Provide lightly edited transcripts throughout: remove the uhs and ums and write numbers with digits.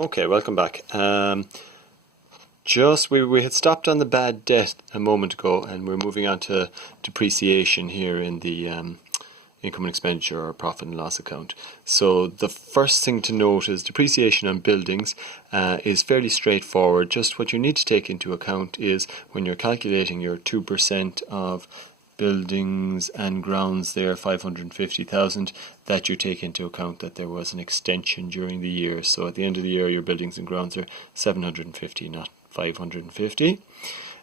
Okay, welcome back. We had stopped on the bad debt a moment ago, and we're moving on to depreciation here in the income and expenditure or profit and loss account. So the first thing to note is depreciation on buildings is fairly straightforward. Just what you need to take into account is when you're calculating your 2% of buildings and grounds there, 550,000, that you take into account that there was an extension during the year. So at the end of the year, your buildings and grounds are 750, not 550.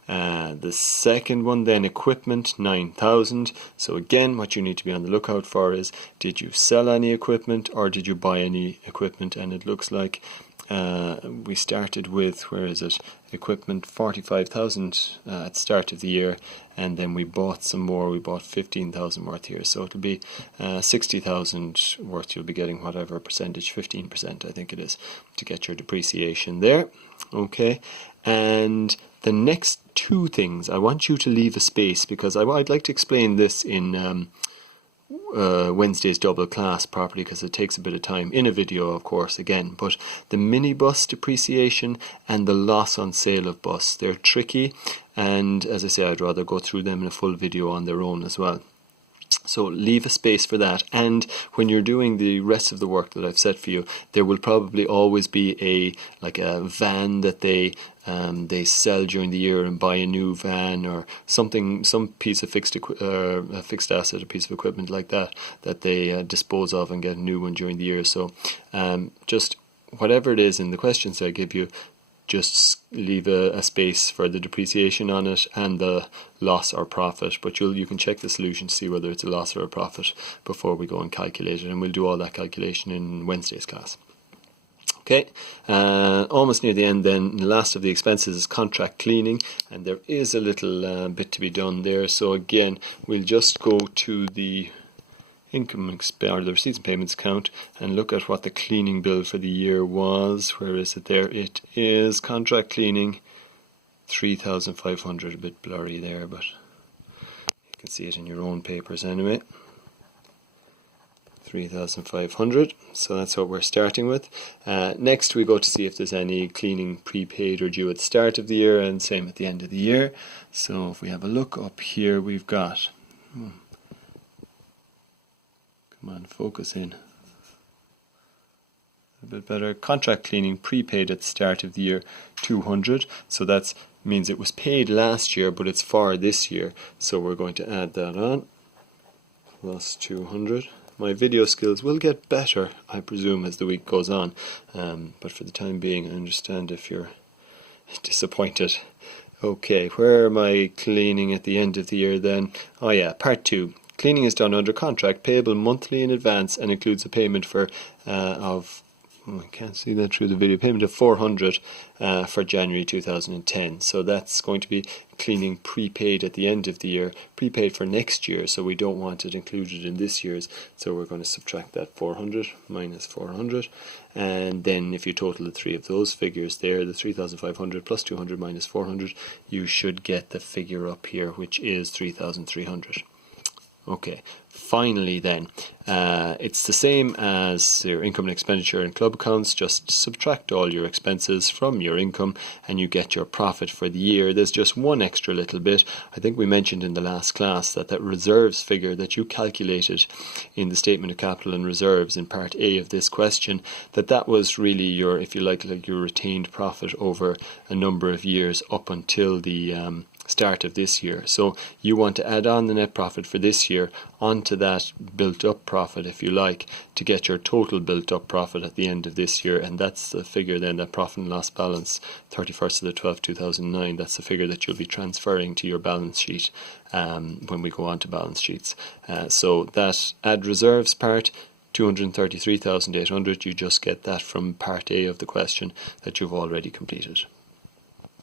The second one then, equipment, 9,000. So again, what you need to be on the lookout for is, did you sell any equipment or did you buy any equipment? And it looks like we started with, where is it, equipment 45,000 at the start of the year, and then we bought some more. We bought 15,000 worth here, so it'll be 60,000 worth. You'll be getting whatever percentage, 15% I think it is, to get your depreciation there. Okay, and the next two things, I want you to leave a space, because I'd like to explain this in Wednesday's double class properly, because it takes a bit of time in a video, of course, again. But the minibus depreciation and the loss on sale of bus, they're tricky, and as I say, I'd rather go through them in a full video on their own as well. So leave a space for that. And when you're doing the rest of the work that I've set for you, there will probably always be a van that they sell during the year and buy a new van or something, some piece of fixed asset, a piece of equipment like that they dispose of and get a new one during the year. So just whatever it is in the questions I give you, just leave a space for the depreciation on it and the loss or profit. But you can check the solution to see whether it's a loss or a profit before we go and calculate it, and we'll do all that calculation in Wednesday's class. Okay, almost near the end then. The last of the expenses is contract cleaning, and there is a little bit to be done there. So again, we'll just go to the income or the receipts and payments account and look at what the cleaning bill for the year was. Where is it there? It is contract cleaning 3,500, a bit blurry there, but you can see it in your own papers anyway. 3,500, so that's what we're starting with. Next we go to see if there's any cleaning prepaid or due at the start of the year, and same at the end of the year. So if we have a look up here, we've got come on, focus in a bit better. Contract cleaning prepaid at the start of the year, 200. So that means it was paid last year, but it's for this year. So we're going to add that on, plus 200. My video skills will get better, I presume, as the week goes on. But for the time being, I understand if you're disappointed. Okay, where am I cleaning at the end of the year then? Oh yeah, part 2. Cleaning is done under contract, payable monthly in advance, and includes a payment I can't see that through the video, payment of 400 for January 2010. So that's going to be cleaning prepaid at the end of the year, prepaid for next year, so we don't want it included in this year's. So we're going to subtract that 400 minus 400, and then if you total the three of those figures there, the 3,500 plus 200 minus 400, you should get the figure up here, which is 3,300. Okay, finally then, it's the same as your income and expenditure and club accounts. Just subtract all your expenses from your income and you get your profit for the year. There's just one extra little bit. I think we mentioned in the last class that reserves figure that you calculated in the statement of capital and reserves in part A of this question, that was really your, if you like your retained profit over a number of years up until the start of this year. So you want to add on the net profit for this year onto that built up profit, if you like, to get your total built up profit at the end of this year. And that's the figure then, that profit and loss balance 31st of the 12th 2009. That's the figure that you'll be transferring to your balance sheet when we go on to balance sheets. So that add reserves part, 233,800, you just get that from part A of the question that you've already completed.